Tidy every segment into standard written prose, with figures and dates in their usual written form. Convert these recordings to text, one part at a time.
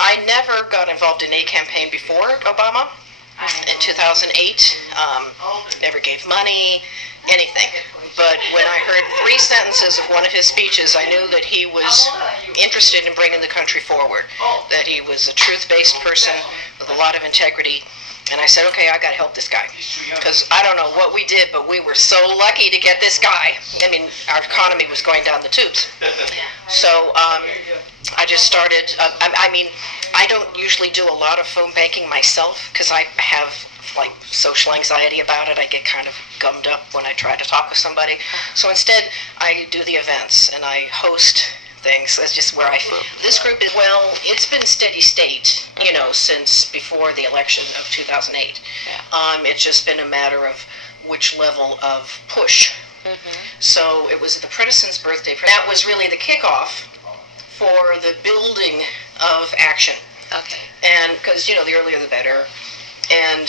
I never got involved in a campaign before Obama. In 2008, never gave money, anything. But when I heard 3 sentences of one of his speeches, I knew that he was interested in bringing the country forward, that he was a truth-based person with a lot of integrity. And I said, okay, I got to help this guy. Because I don't know what we did, but we were so lucky to get this guy. I mean, our economy was going down the tubes. So I just started, I don't usually do a lot of phone banking myself because I have like social anxiety about it. I get kind of gummed up when I try to talk with somebody. So instead, I do the events and I host things. That's just where I feel. This group is, well, it's been steady state, since before the election of 2008. It's just been a matter of which level of push. So it was the Predeson's birthday. That was really the kickoff for the building of action. Okay. And because, the earlier the better. And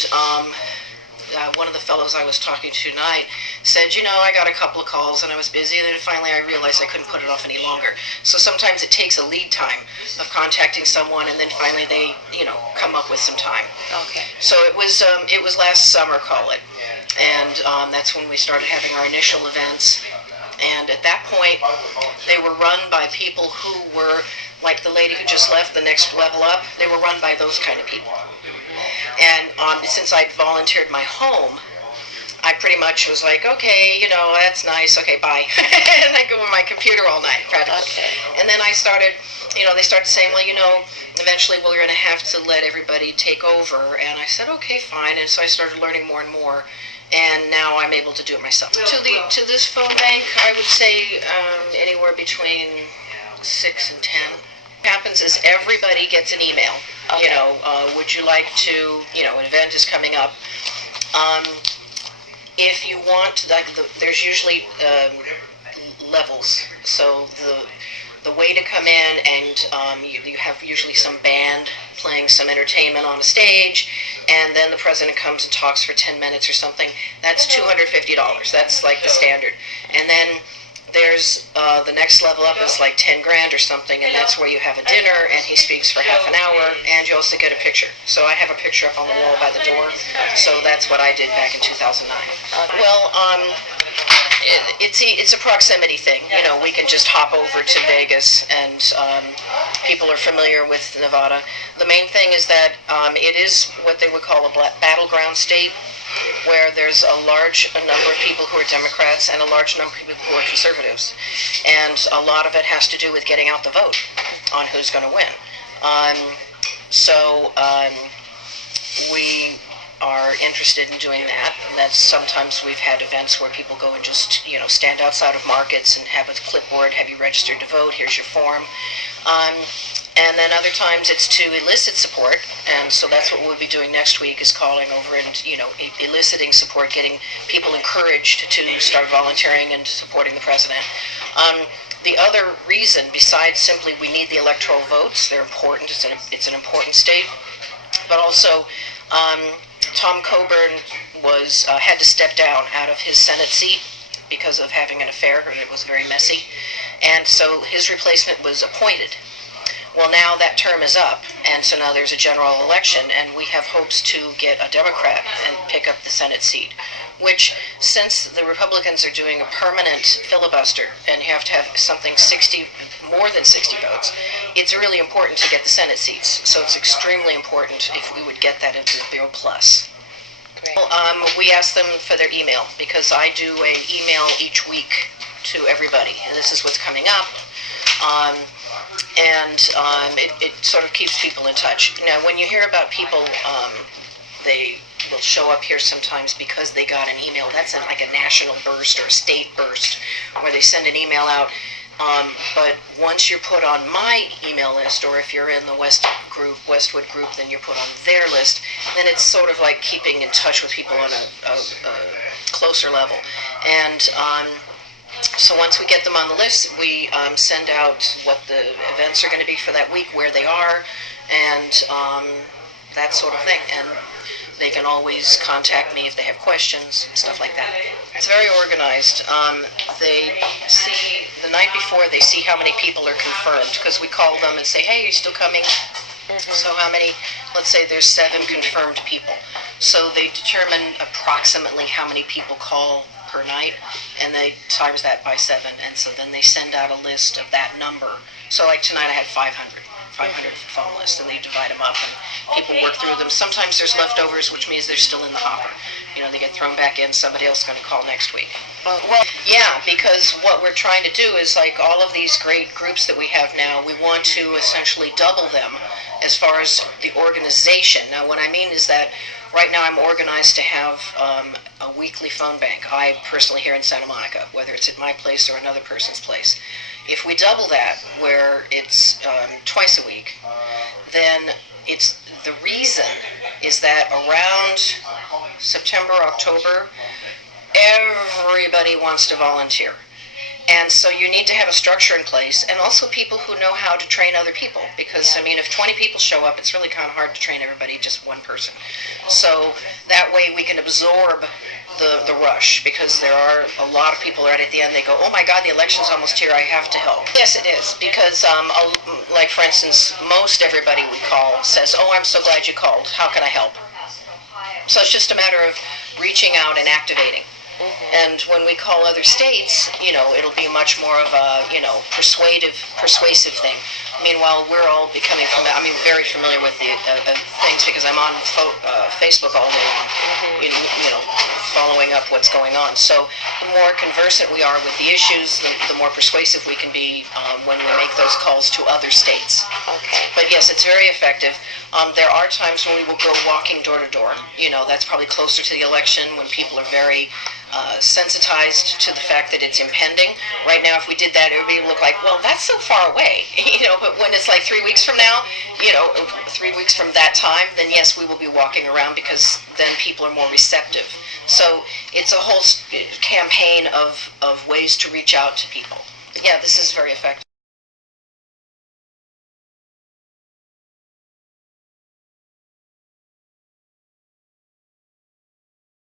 one of the fellows I was talking to tonight said, I got a couple of calls and I was busy, and then finally I realized I couldn't put it off any longer. So sometimes it takes a lead time of contacting someone, and then finally they, come up with some time. Okay. So it was last summer, call it. And that's when we started having our initial events. And at that point, they were run by people who were, like the lady who just left, the next level up, they were run by those kind of people. And since I'd volunteered my home, I pretty much was like, okay, that's nice, okay, bye. And I go on my computer all night, practically. Okay. And then I started, they started saying, well, eventually we're going to have to let everybody take over. And I said, okay, fine. And so I started learning more and more. And now I'm able to do it myself. To this phone bank, I would say anywhere between 6 and 10. What happens is everybody gets an email. Okay. Would you like to, an event is coming up. If you want, there's usually levels. So the way to come in, and you have usually some band playing some entertainment on a stage, and then the president comes and talks for 10 minutes or something. That's $250. That's like the standard. And then there's the next level up is like 10 grand or something, and that's where you have a dinner and he speaks for half an hour, and you also get a picture. So I have a picture up on the wall by the door. So that's what I did back in 2009. Well, it's a proximity thing. We can just hop over to Vegas, and people are familiar with Nevada. The main thing is that it is what they would call a battleground state, where there's a large number of people who are Democrats and a large number of people who are conservatives. And a lot of it has to do with getting out the vote on who's going to win. We are interested in doing that. And that's sometimes we've had events where people go and just, stand outside of markets and have a clipboard, have you registered to vote, here's your form. And then other times it's to elicit support, and so that's what we'll be doing next week, is calling over and, eliciting support, getting people encouraged to start volunteering and supporting the president. The other reason, besides simply we need the electoral votes, they're important, it's an important state, but also Tom Coburn had to step down out of his Senate seat because of having an affair, or it was very messy, and so his replacement was appointed. Well, now that term is up, and so now there's a general election, and we have hopes to get a Democrat and pick up the Senate seat, which, since the Republicans are doing a permanent filibuster, and you have to have something more than 60 votes, it's really important to get the Senate seats. So it's extremely important if we would get that into the Bill Plus. Well, we ask them for their email, because I do an email each week to everybody, and this is what's coming up. It sort of keeps people in touch. Now, when you hear about people, they will show up here sometimes because they got an email. That's like a national burst or a state burst, where they send an email out. But once you're put on my email list, or if you're in the Westwood group, then you're put on their list, then it's sort of like keeping in touch with people on a closer level. And so once we get them on the list, we send out what the events are going to be for that week, where they are, and that sort of thing. And they can always contact me if they have questions and stuff like that. It's very organized. They see the night before they see how many people are confirmed, because we call them and say, hey, are you still coming? So how many, let's say there's 7 confirmed people. So they determine approximately how many people call per night, and they times that by 7, and so then they send out a list of that number. So like tonight I had 500 phone lists, and they divide them up, and people work through them. Sometimes there's leftovers, which means they're still in the hopper. You know, they get thrown back in, somebody else is going to call next week. Well, yeah, because what we're trying to do is, like all of these great groups that we have now, we want to essentially double them as far as the organization. Now, what I mean is that right now I'm organized to have a weekly phone bank. I personally here in Santa Monica, whether it's at my place or another person's place. If we double that, where it's twice a week, then it's the reason is that around September, October, everybody wants to volunteer. And so you need to have a structure in place, and also people who know how to train other people. Because, I mean, if 20 people show up, it's really kind of hard to train everybody, just one person. So that way we can absorb the rush, because there are a lot of people right at the end, they go, oh my God, the election's almost here, I have to help. Yes, it is, because, like for instance, most everybody we call says, oh, I'm so glad you called, how can I help? So it's just a matter of reaching out and activating. And when we call other states, you know, it'll be much more of a, you know, persuasive thing. Meanwhile, we're all becoming, very familiar with the things, because I'm on Facebook all day long, you know, following up what's going on. So the more conversant we are with the issues, the more persuasive we can be when we make those calls to other states. Okay. But yes, it's very effective. There are times when we will go walking door to door. You know, that's probably closer to the election, when people are very sensitized to the fact that it's impending. Right now, if we did that, everybody would look like, well, that's so far away, you know, but when it's like 3 weeks from now, you know, 3 weeks from that time, then yes, we will be walking around, because then people are more receptive. So it's a whole campaign of ways to reach out to people. Yeah, this is very effective.